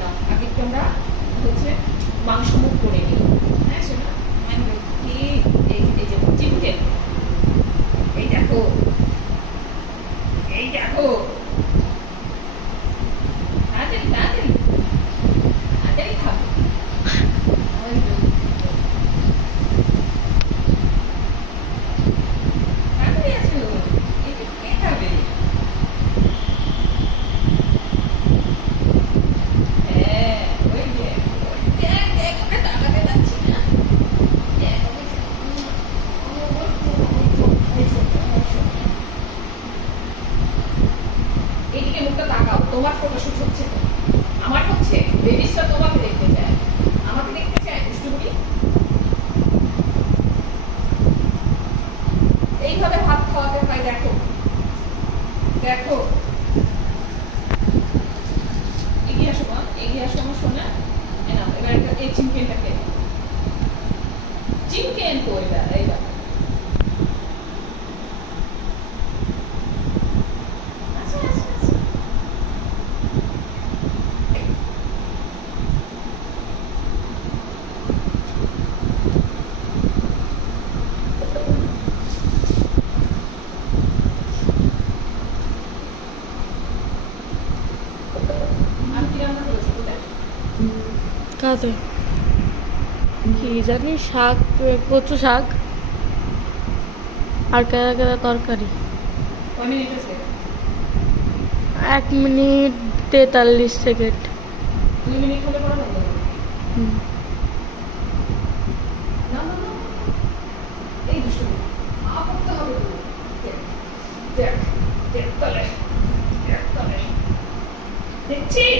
না, আগে একটু আমরা হচ্ছে মাংস মুখ করে নিই। হ্যাঁ শোনা, কি এই যে চিকেন, এই দেখো, এই দেখো, তাড়াতাড়ি তাড়াতাড়ি তাড়াতাড়ি খাবো। তাড়াতাড়ি আছো, এটা কে খাবে? হ্যাঁ ওই যে দেখ দেখ, ওটা তাকাতে পারছি না। দেখ, এইদিকে মুখটা তাকাও, তোমার ফটোশুট হচ্ছে তো, আমার হচ্ছে। লেডিসরা তোমাকে দেখতে চায়, আমাকে দেখতে চায় দুষ্টুমি। এইভাবে ভাত খাওয়াতে হয়, দেখো দেখো। এগিয়ে আসো মা, এগিয়ে আসো আমার সোনা। এনাও এবার এই চিকেনটাকে, চিকেন তো এবার এইবার আচ্ছা আচ্ছা আচ্ছা। আমি কি রান্না করেছি তোদের? কাঁদে কি জানি, শাক, কচু শাক আর কেরা কেরা তরকারি। কয় মিনিট আছে? 1 মিনিট 43 সেকেন্ড। 2 মিনিট হলে করা যাবে? না না না, এই দুষ্টুমি করতে হবে তো। দেখ দেখ দেখ তলে, দেখ তলে, দেখছিস?